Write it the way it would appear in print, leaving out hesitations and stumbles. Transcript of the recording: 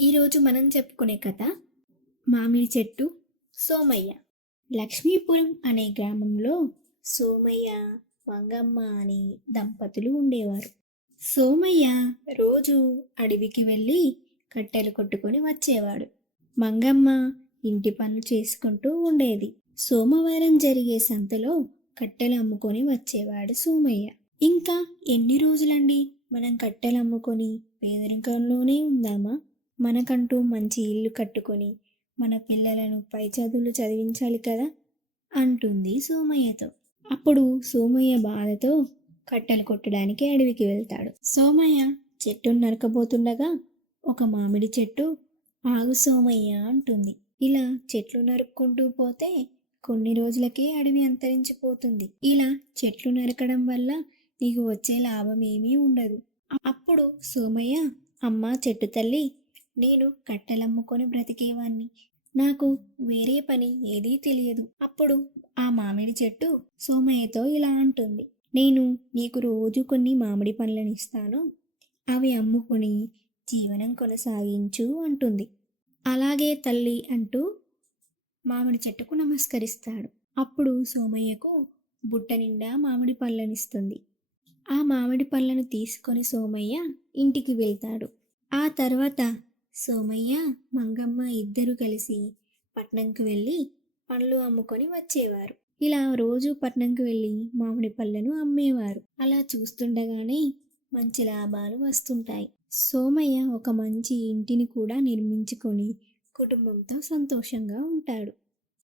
ఈరోజు మనం చెప్పుకునే కథ మామిడి చెట్టు సోమయ్య. లక్ష్మీపురం అనే గ్రామంలో సోమయ్య, మంగమ్మ అనే దంపతులు ఉండేవారు. సోమయ్య రోజు అడవికి వెళ్ళి కట్టెలు కొట్టుకొని వచ్చేవాడు. మంగమ్మ ఇంటి పనులు చేసుకుంటూ ఉండేది. సోమవారం జరిగే సంతలో కట్టెలు అమ్ముకొని వచ్చేవాడు సోమయ్య. ఇంకా ఎన్ని రోజులండి మనం కట్టెలు అమ్ముకొని పేదరికంలోనే ఉందామా? మనకంటూ మంచి ఇల్లు కట్టుకొని మన పిల్లలను పై చదువులు చదివించాలి కదా అంటుంది సోమయ్యతో. అప్పుడు సోమయ్య బాధతో కట్టెలు కొట్టడానికి అడవికి వెళ్తాడు. సోమయ్య చెట్టును నరకబోతుండగా ఒక మామిడి చెట్టు ఆగు సోమయ్య అంటుంది. ఇలా చెట్లు నరుక్కుంటూ పోతే కొన్ని రోజులకే అడవి అంతరించిపోతుంది. ఇలా చెట్లు నరకడం వల్ల నీకు వచ్చే లాభం ఏమీ ఉండదు. అప్పుడు సోమయ్య, అమ్మ చెట్టు తల్లి, నేను కట్టెలమ్ముకొని బ్రతికేవాణ్ణి. నాకు వేరే పని ఏదీ తెలియదు. అప్పుడు ఆ మామిడి చెట్టు సోమయ్యతో ఇలా అంటుంది. నేను నీకు రోజు కొన్ని మామిడి పండ్లను ఇస్తాను. అవి అమ్ముకొని జీవనం కొనసాగించు అంటుంది. అలాగే తల్లి అంటూ మామిడి చెట్టుకు నమస్కరిస్తాడు. అప్పుడు సోమయ్యకు బుట్ట నిండా మామిడి పళ్ళనిస్తుంది. ఆ మామిడి పళ్ళను తీసుకొని సోమయ్య ఇంటికి వెళ్తాడు. ఆ తర్వాత సోమయ్య, మంగమ్మ ఇద్దరు కలిసి పట్నంకి వెళ్ళి పండ్లు అమ్ముకొని వచ్చేవారు. ఇలా రోజు పట్నంకి వెళ్ళి మామిడి పళ్ళను అమ్మేవారు. అలా చూస్తుండగానే మంచి లాభాలు వస్తుంటాయి. సోమయ్య ఒక మంచి ఇంటిని కూడా నిర్మించుకొని కుటుంబంతో సంతోషంగా ఉంటాడు.